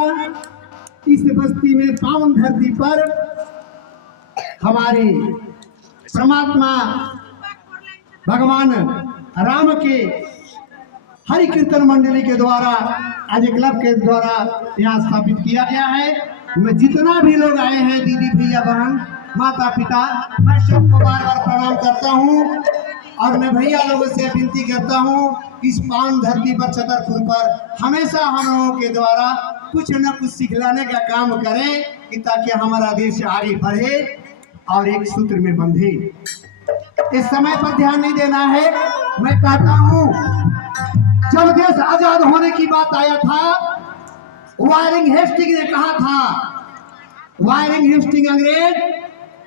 इस बस्ती में पावन धरती पर हमारे परमात्मा भगवान राम के हरि कीर्तन मंडली के द्वारा आज क्लब के द्वारा यहाँ स्थापित किया गया है। मैं जितना भी लोग आए हैं, दीदी भैया बहन माता पिता, मैं सबको बार बार प्रणाम करता हूँ और मैं भैया लोगों से विनती करता हूँ इस पावन धरती पर छतरपुर पर हमेशा हम लोगों के द्वारा कुछ न कुछ सिखलाने का काम करें कि ताकि हमारा देश आगे बढ़े और एक सूत्र में बंधे। इस समय पर ध्यान नहीं देना है। मैं कहता हूँ जब देश आजाद होने की बात आया था, वायरिंग हेस्टिंग ने कहा था, वायरिंग हेस्टिंग अंग्रेज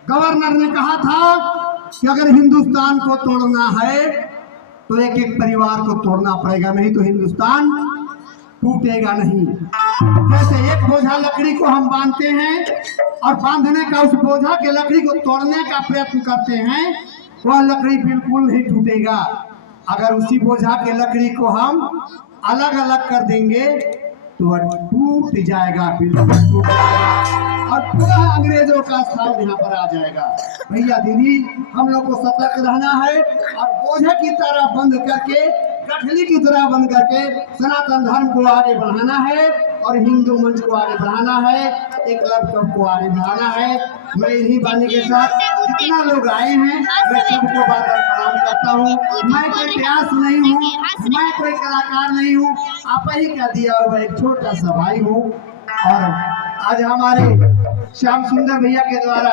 गवर्नर ने कहा था कि अगर हिंदुस्तान को तोड़ना है तो एक एक परिवार को तोड़ना पड़ेगा, नहीं तो हिंदुस्तान टूटेगा नहीं। जैसे एक बोझा लकड़ी को हम बांधते हैं और बांधने का उस बोझा के लकड़ी को तोड़ने का प्रयत्न करते हैं, वह लकड़ी बिल्कुल नहीं टूटेगा। अगर उसी बोझा के लकड़ी को हम अलग अलग कर देंगे तो वह टूट जाएगा, बिल्कुल टूट जाएगा और पूरा अंग्रेजों का स्थान यहाँ पर आ जाएगा। भैया दीदी, हम लोग को सतर्क रहना है और बोझे की तरह बंद करके, कठली की तरह बंद करके सनातन धर्म को आगे बढ़ाना है और हिंदू मंच को आगे बढ़ाना है, एक क्लब को आगे बढ़ाना है। मैं इन्हीं वाणी के साथ जितना लोग आए हैं मैं सबको बार बार प्रणाम करता हूँ। मैं कोई प्रयास नहीं हूँ, मैं कोई कलाकार नहीं हूँ, आप ही का दिया हुआ एक छोटा सा भाई हूँ। और आज हमारे श्याम सुंदर भैया के द्वारा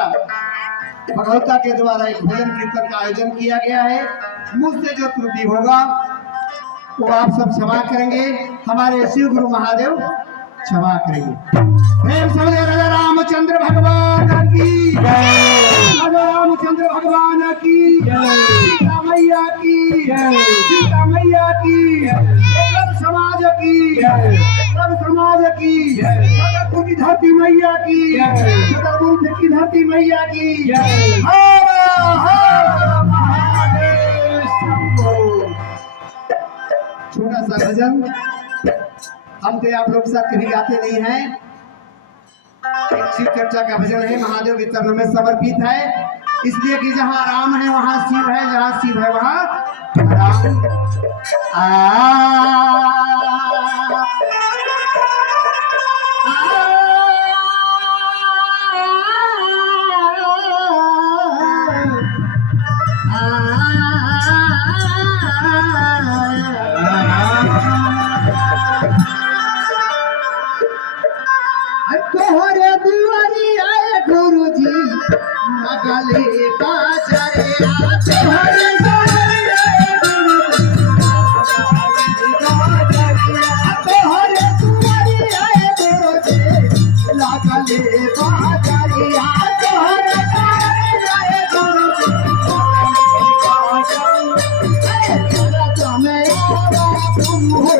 भगवता के द्वारा एक भजन कीर्तन का आयोजन किया गया है। मुझसे जो त्रुटि होगा वो आप सब क्षमा करेंगे, हमारे शिव गुरु महादेव क्षमा करेंगे। प्रेम से राजा रामचंद्र भगवान की जय, राजा रामचंद्र भगवान की जय, सीता मैया की जय, सीता मैया की जय, समाज की जय, सब समाज की जय, छतरपुर की धरती मैया की जय, छतरपुर की धरती मैया की जय। हर हर महादेव शंभो। छोटा सा भजन हम तो आप लोग साथ कभी गाते नहीं हैं, एक शिव चर्चा का भजन है, महादेव के चरणों में समर्पित है, इसलिए कि जहाँ राम है वहाँ शिव है, जहाँ शिव है वहाँ राम। तोहरे दुआरी आए गुरु जी मगले बाजारे, तोहरे दुआरी आए गुरु जी, तोहरे दुआरी आए गुरु जी लगले बाजारे, तोहरे दुआरी आए गुरु जी में तुम हो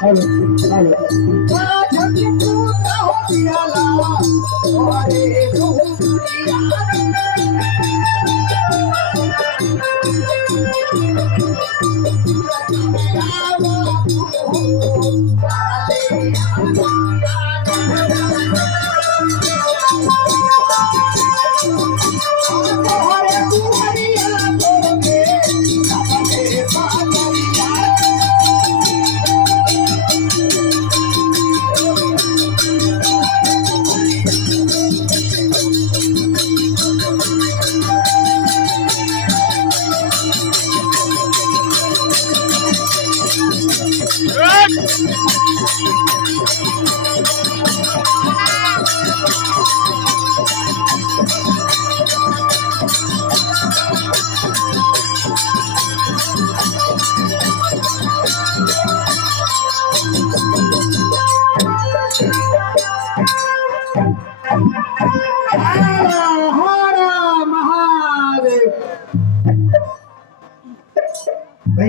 Hello.